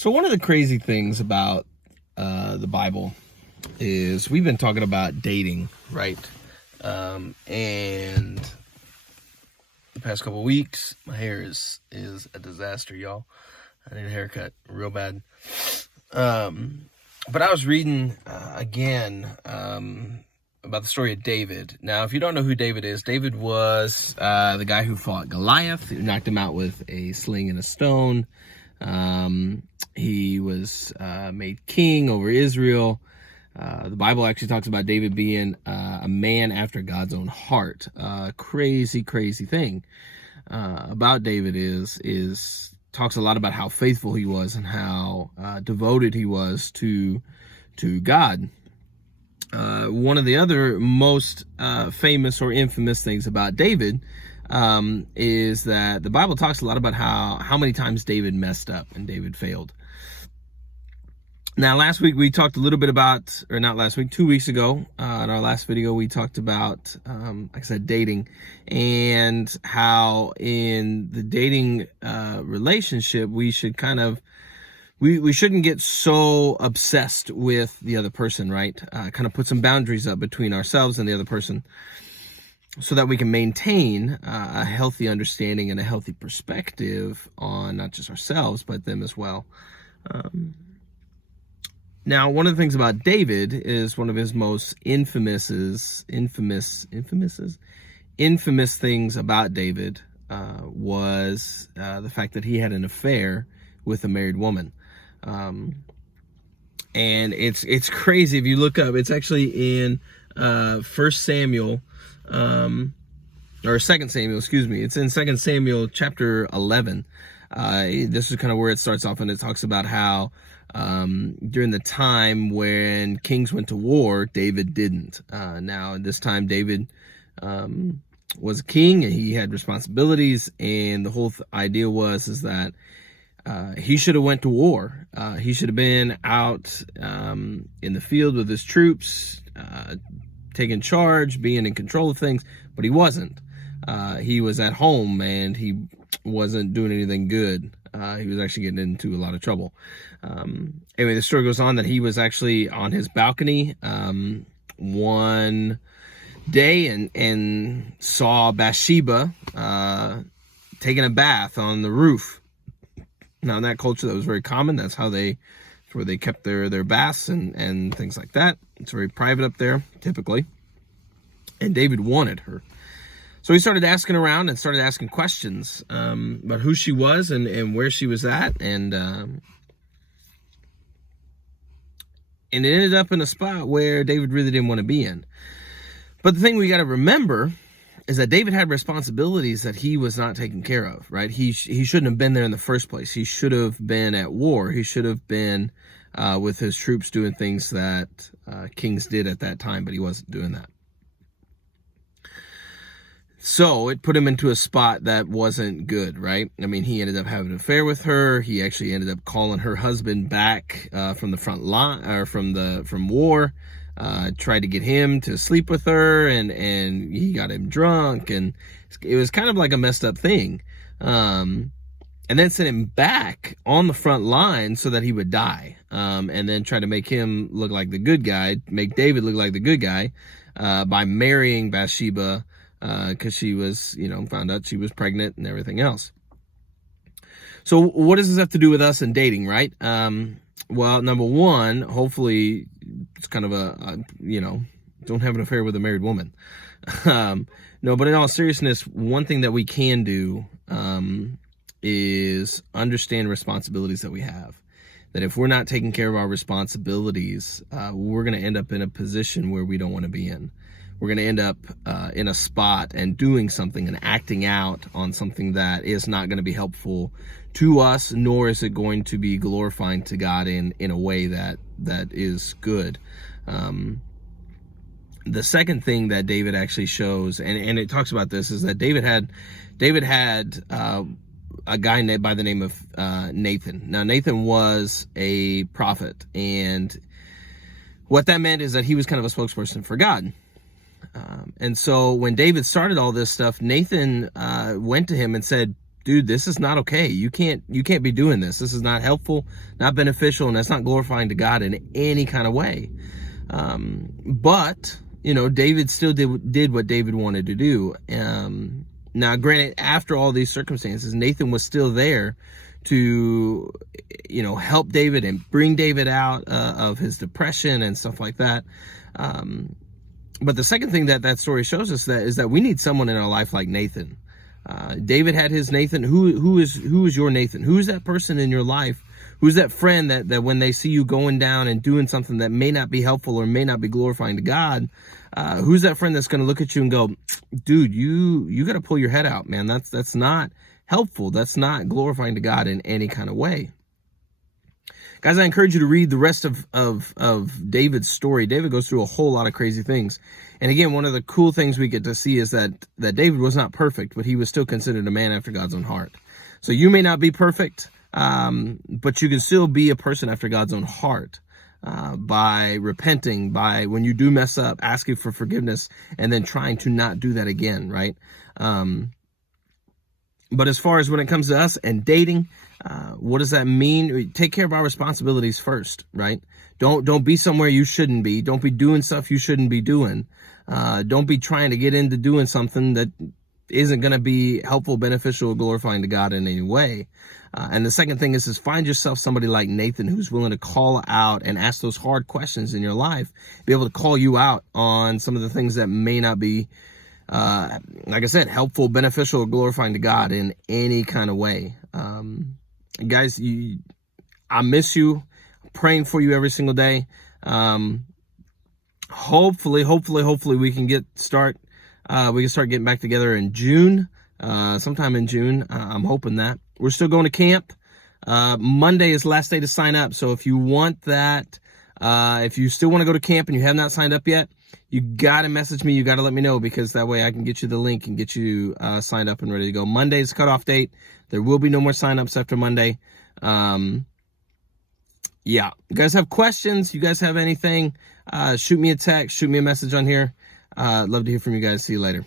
So one of the crazy things about the Bible is we've been talking about dating, right? And the past couple of weeks, my hair is a disaster, y'all. I need a haircut real bad. But I was reading again about the story of David. Now, if you don't know who David is, David was the guy who fought Goliath, who knocked him out with a sling and a stone. He was made king over Israel. The Bible actually talks about David being a man after God's own heart. Crazy thing about David is talks a lot about how faithful he was and how devoted he was to God. One of the other most famous or infamous things about David is that the Bible talks a lot about how many times David messed up and David failed. Now, last week we talked a little bit about, or not last week, 2 weeks ago, in our last video, we talked about, like I said, dating, and how in the dating relationship, we should we shouldn't get so obsessed with the other person, right? Kind of put some boundaries up between ourselves and the other person so that we can maintain a healthy understanding and a healthy perspective on not just ourselves, but them as well. Now, one of the things about David is one of his most infamous things about David was the fact that he had an affair with a married woman. And it's crazy if you look up. It's actually in 1 Samuel, or 2 Samuel, excuse me. It's in 2 Samuel chapter 11. This is kind of where it starts off, and it talks about how during the time when kings went to war, David didn't. Now, this time David was a king, and he had responsibilities, and the whole idea is that he should have went to war. He should have been out in the field with his troops, taking charge, being in control of things, but he wasn't. He was at home, and he wasn't doing anything good. He was actually getting into a lot of trouble. Anyway, the story goes on that he was actually on his balcony one day and saw Bathsheba taking a bath on the roof. Now, in that culture, that was very common. That's where they kept their baths and things like that. It's very private up there, typically. And David wanted her. So he started asking around and started asking questions about who she was and where she was at. And it ended up in a spot where David really didn't want to be in. But the thing we got to remember is that David had responsibilities that he was not taking care of, right? He shouldn't have been there in the first place. He should have been at war. He should have been with his troops doing things that kings did at that time, but he wasn't doing that. So it put him into a spot that wasn't good, right? I mean, he ended up having an affair with her. He actually ended up calling her husband back from the front line, or from war. Tried to get him to sleep with her, and he got him drunk, and it was kind of like a messed up thing. And then sent him back on the front line so that he would die. And then try to make him look like the good guy, make David look like the good guy, by marrying Bathsheba, because she was, found out she was pregnant and everything else. So what does this have to do with us and dating, right? Well, number one, hopefully it's kind of don't have an affair with a married woman. No, but in all seriousness, one thing that we can do is understand responsibilities that we have. That if we're not taking care of our responsibilities, we're going to end up in a position where we don't want to be in. We're going to end up in a spot and doing something and acting out on something that is not going to be helpful to us, nor is it going to be glorifying to God in a way that is good. The second thing that David actually shows, and it talks about this, is that David had a guy by the name of Nathan. Now, Nathan was a prophet, and what that meant is that he was kind of a spokesperson for God. And so when David started all this stuff, Nathan went to him and said, dude, this is not okay. You can't be doing this. This is not helpful, not beneficial, and that's not glorifying to God in any kind of way. But, you know, David still did what David wanted to do. Now, granted, after all these circumstances, Nathan was still there to, you know, help David and bring David out of his depression and stuff like that. But the second thing that story shows us is that we need someone in our life like Nathan. David had his Nathan. Who is your Nathan? Who is that person in your life? Who's that friend that when they see you going down and doing something that may not be helpful or may not be glorifying to God, who's that friend that's going to look at you and go, dude, you got to pull your head out, man. That's not helpful. That's not glorifying to God in any kind of way. Guys, I encourage you to read the rest of David's story. David goes through a whole lot of crazy things. And again, one of the cool things we get to see is that David was not perfect, but he was still considered a man after God's own heart. So you may not be perfect, but you can still be a person after God's own heart by repenting, by when you do mess up, asking for forgiveness, and then trying to not do that again, right? But as far as when it comes to us and dating, what does that mean? Take care of our responsibilities first, right? Don't be somewhere you shouldn't be. Don't be doing stuff you shouldn't be doing. Don't be trying to get into doing something that isn't going to be helpful, beneficial, or glorifying to God in any way. And the second thing is find yourself somebody like Nathan who's willing to call out and ask those hard questions in your life, be able to call you out on some of the things that may not be, like I said, helpful, beneficial, or glorifying to God in any kind of way. Guys, I miss you. I'm praying for you every single day. Hopefully we can start getting back together in June, sometime in June. I'm hoping that. We're still going to camp. Monday is last day to sign up. So if you want that, if you still want to go to camp and you have not signed up yet, you got to message me. You got to let me know, because that way I can get you the link and get you signed up and ready to go. Monday's cutoff date. There will be no more signups after Monday. Yeah, you guys have questions? You guys have anything? Shoot me a text, shoot me a message on here. Love to hear from you guys. See you later.